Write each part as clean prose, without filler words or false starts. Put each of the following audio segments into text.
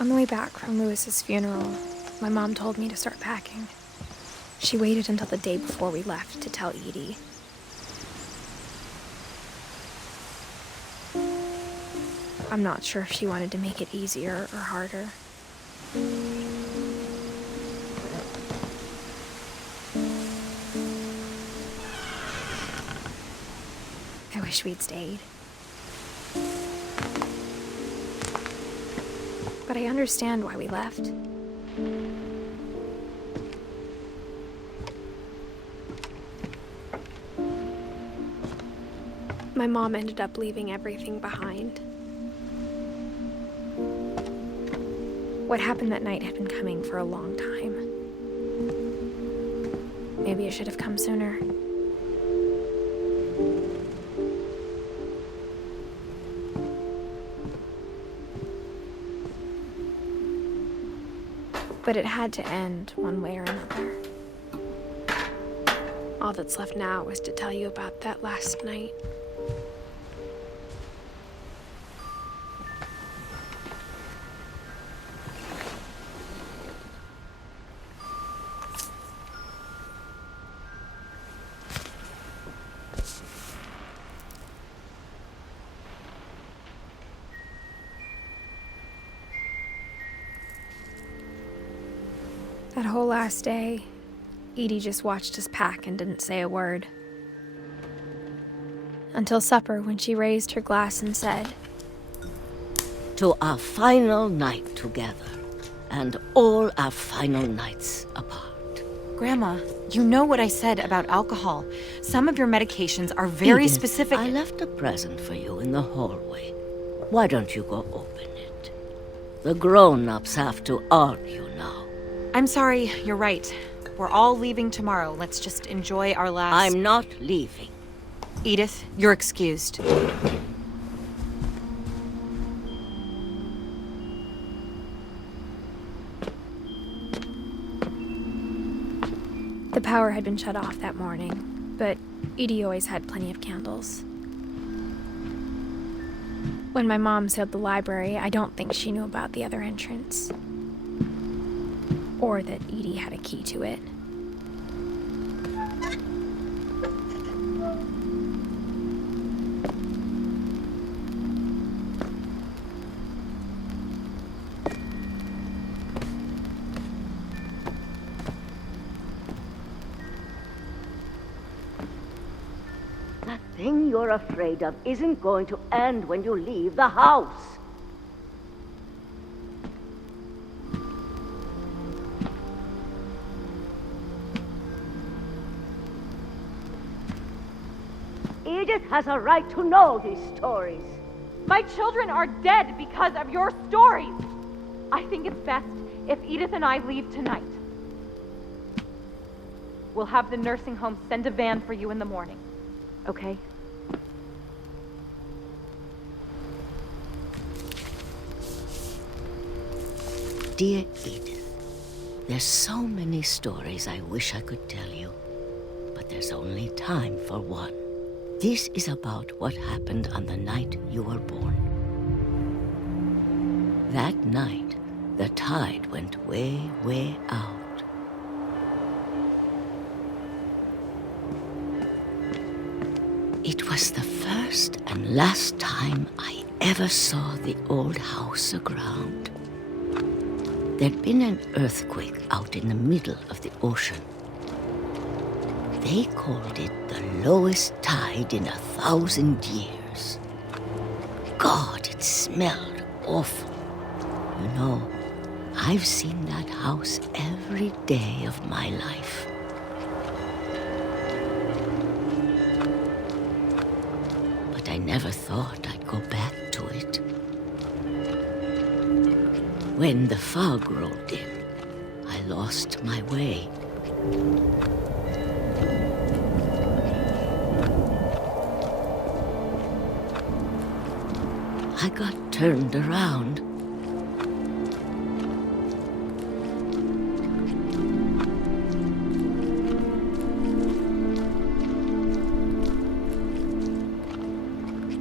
On the way back from Lewis's funeral, my mom told me to start packing. She waited until the day before we left to tell Edie. I'm not sure if she wanted to make it easier or harder. I wish we'd stayed. But I understand why we left. My mom ended up leaving everything behind. What happened that night had been coming for a long time. Maybe it should have come sooner. But it had to end one way or another. All that's left now is to tell you about that last night. That whole last day, Edie just watched us pack and didn't say a word. Until supper, when she raised her glass and said, "To our final night together, and all our final nights apart." Grandma, you know what I said about alcohol. Some of your medications are very Edith, specific. I left a present for you in the hallway. Why don't you go open it? The grown-ups have to argue now. I'm sorry, you're right. We're all leaving tomorrow. Let's just enjoy our last... I'm not leaving. Edith, you're excused. The power had been shut off that morning, but Edie always had plenty of candles. When my mom sealed the library, I don't think she knew about the other entrance. Or that Edie had a key to it. That thing you're afraid of isn't going to end when you leave the house. Edith has a right to know these stories. My children are dead because of your stories. I think it's best if Edith and I leave tonight. We'll have the nursing home send a van for you in the morning, okay? Dear Edith, there's so many stories I wish I could tell you, but there's only time for one. This is about what happened on the night you were born. That night, the tide went way, way out. It was the first and last time I ever saw the old house aground. There'd been an earthquake out in the middle of the ocean. They called it the lowest tide in 1,000 years. God, it smelled awful. You know, I've seen that house every day of my life. But I never thought I'd go back to it. When the fog rolled in, I lost my way. I got turned around.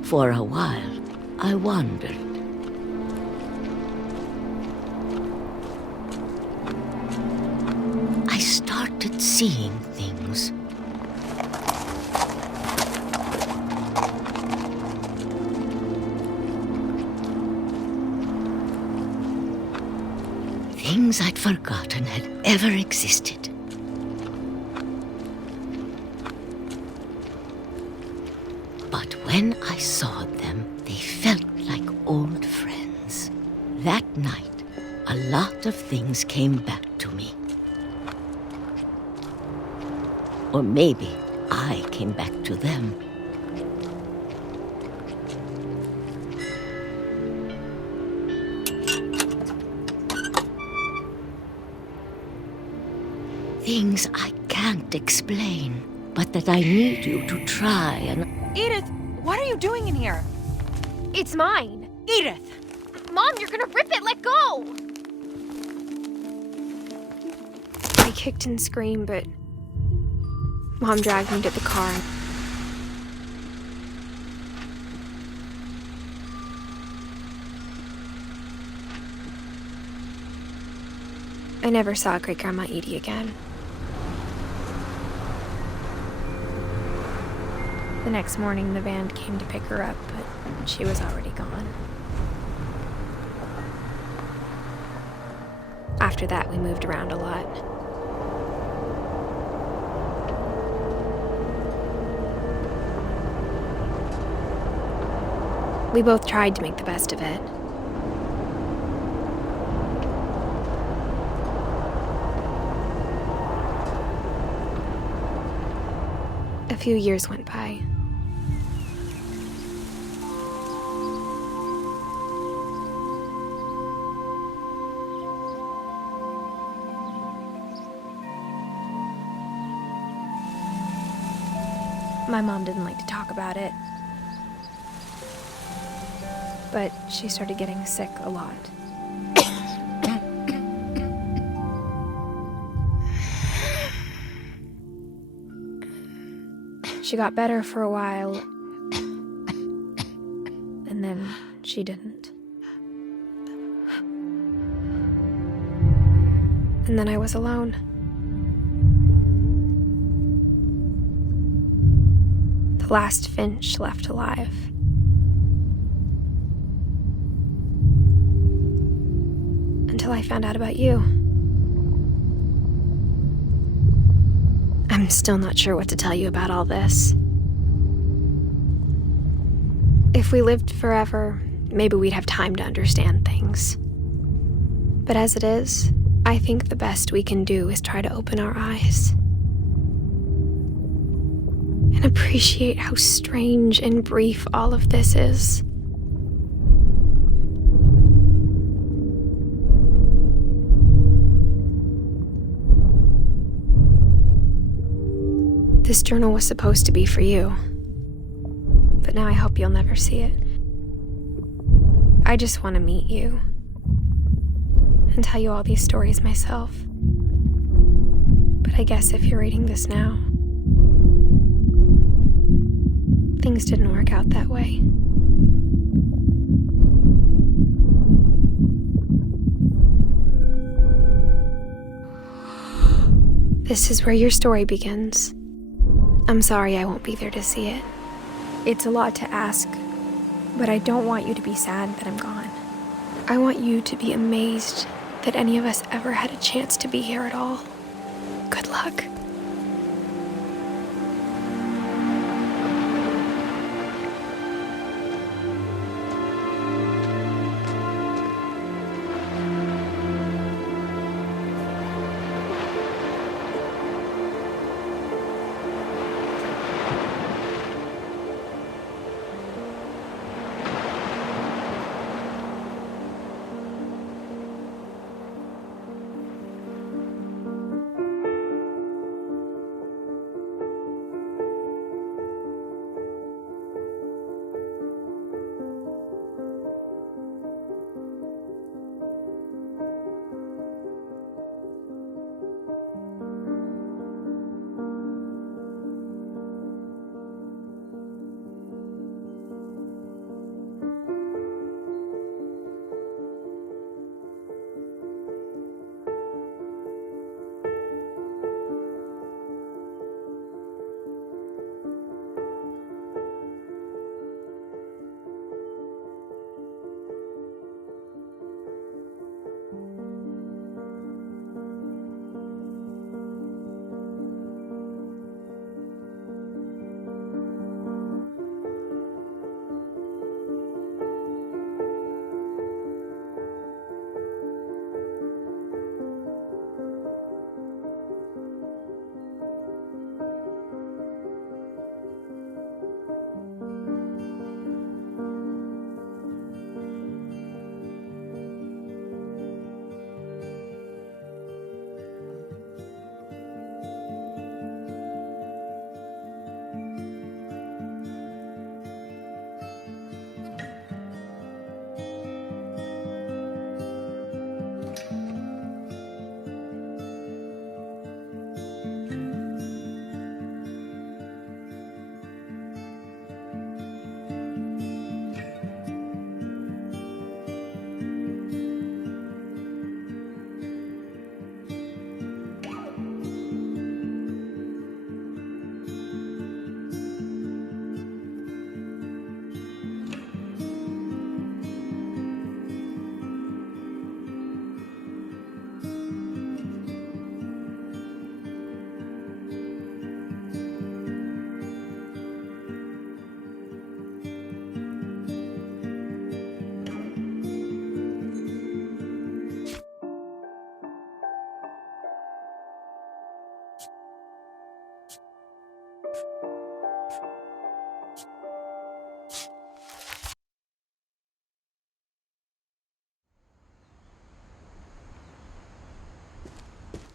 For a while, I wandered. seeing things. Things I'd forgotten had ever existed. But when I saw them, they felt like old friends. That night, a lot of things came back to me. Or maybe I came back to them. Things I can't explain, but that I need you to try and... Edith, what are you doing in here? It's mine. Edith! Mom, you're gonna rip it! Let go! I kicked and screamed, but Mom dragged me to the car. I never saw Great-Grandma Edie again. The next morning, the van came to pick her up, but she was already gone. After that, we moved around a lot. We both tried to make the best of it. A few years went by. My mom didn't like to talk about it, but she started getting sick a lot. She got better for a while, and then she didn't. And then I was alone. The last Finch left alive. Until I found out about you. I'm still not sure what to tell you about all this. If we lived forever, maybe we'd have time to understand things. But as it is, I think the best we can do is try to open our eyes. And appreciate how strange and brief all of this is. This journal was supposed to be for you, but now I hope you'll never see it. I just want to meet you and tell you all these stories myself. But I guess if you're reading this now, things didn't work out that way. This is where your story begins. I'm sorry I won't be there to see it. It's a lot to ask, but I don't want you to be sad that I'm gone. I want you to be amazed that any of us ever had a chance to be here at all. Good luck.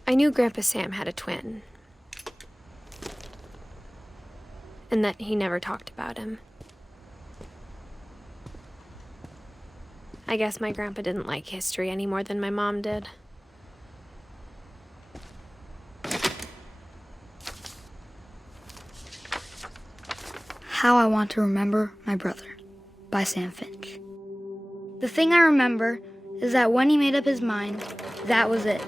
I knew Grandpa Sam had a twin, and that he never talked about him. I guess my grandpa didn't like history any more than my mom did. How I Want to Remember My Brother by Sam Finch. The thing I remember is that when he made up his mind, that was it.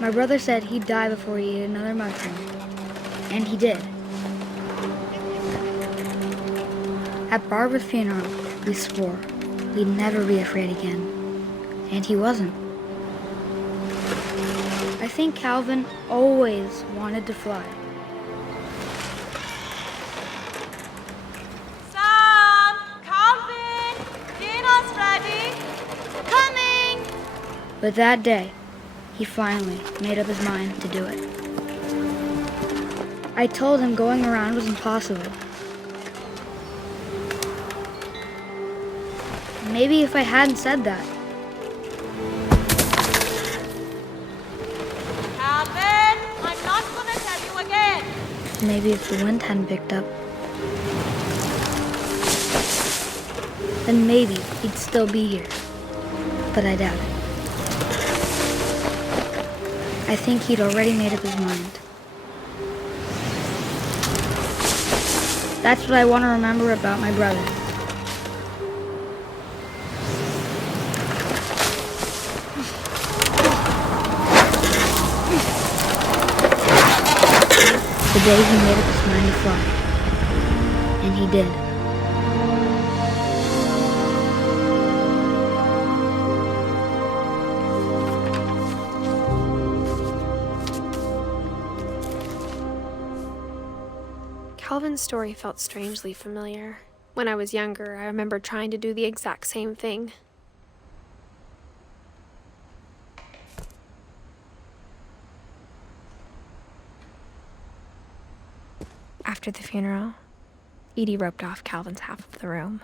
My brother said he'd die before he ate another mushroom, and he did. At Barbara's funeral, we swore we'd never be afraid again, and he wasn't. I think Calvin always wanted to fly. Sam! Calvin! Dinner's ready! Coming! But that day, he finally made up his mind to do it. I told him going around was impossible. Maybe if I hadn't said that. Calvin! I'm not gonna tell you again! Maybe if the wind hadn't picked up. Then maybe he'd still be here. But I doubt it. I think he'd already made up his mind. That's what I want to remember about my brother. The day he made up his mind to fly. And he did. Calvin's story felt strangely familiar. When I was younger, I remember trying to do the exact same thing. After the funeral, Edie roped off Calvin's half of the room.